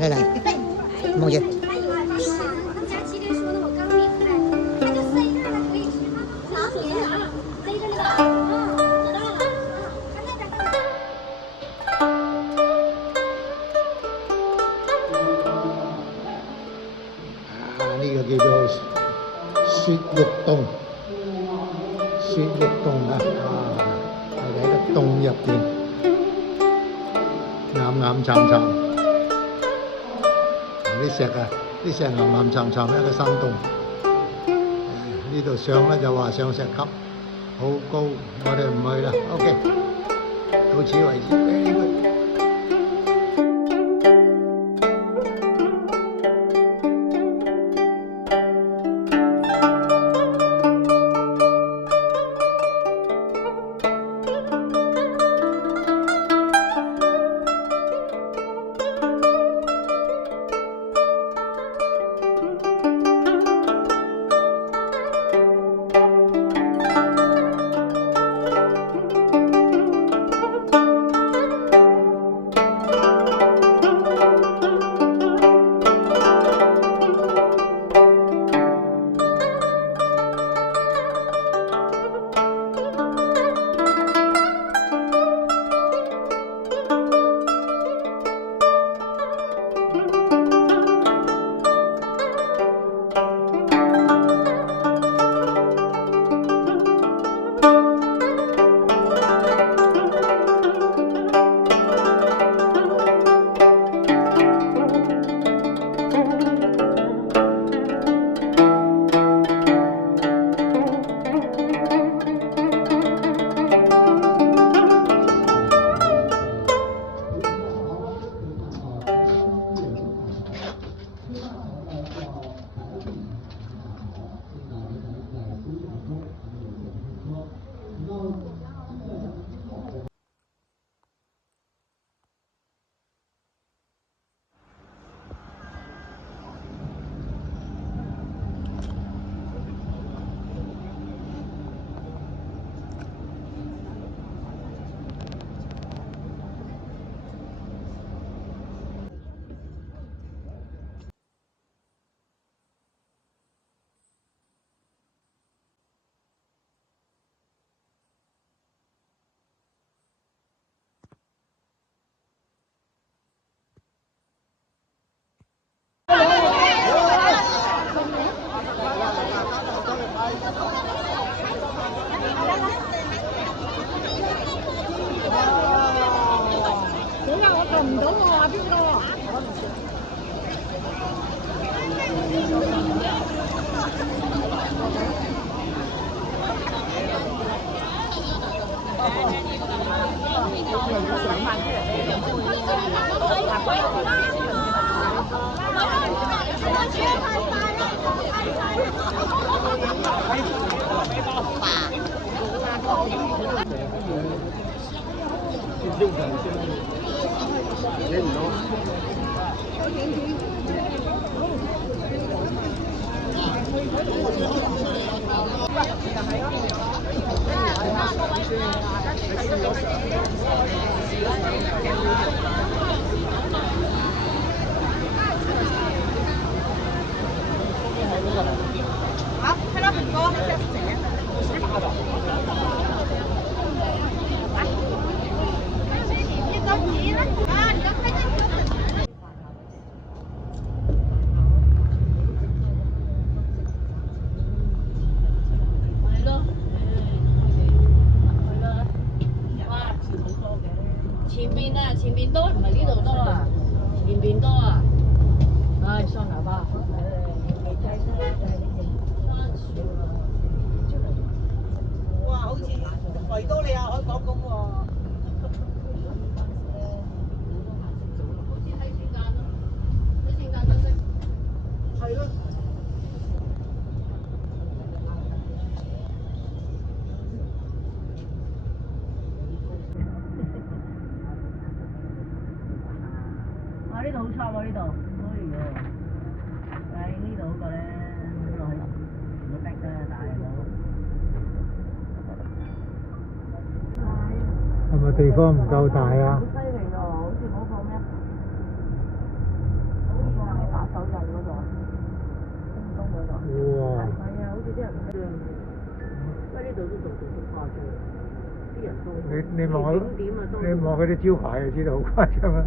来来，梦姐。呢個叫做雪玉洞，雪玉洞啊！我哋喺個洞入邊，岩岩沉沉，啲石啊，啲石岩岩沉沉一個山洞。呢度上咧就話上石級，好高，我哋唔去啦。OK，到此為止。唔到我話邊個？好，看到很多，这是怎样的？你着急了啊？你要快点。前邊多唔係呢度多啊，前邊多啊，唉，雙喇叭。哇，好似維多利亞海港咁喎。好似睇聖誕咯，睇聖誕燈飾。係咯。呢度好差喎，呢度，哎呀，喺呢度嗰個咧，落去唔得㗎，大佬。係咪地方唔夠大啊？好犀利喎，好似嗰個咩？不過呢度都度度都誇張，啲人都你望佢，景點啊都你望佢啲招牌就知道好誇張啦。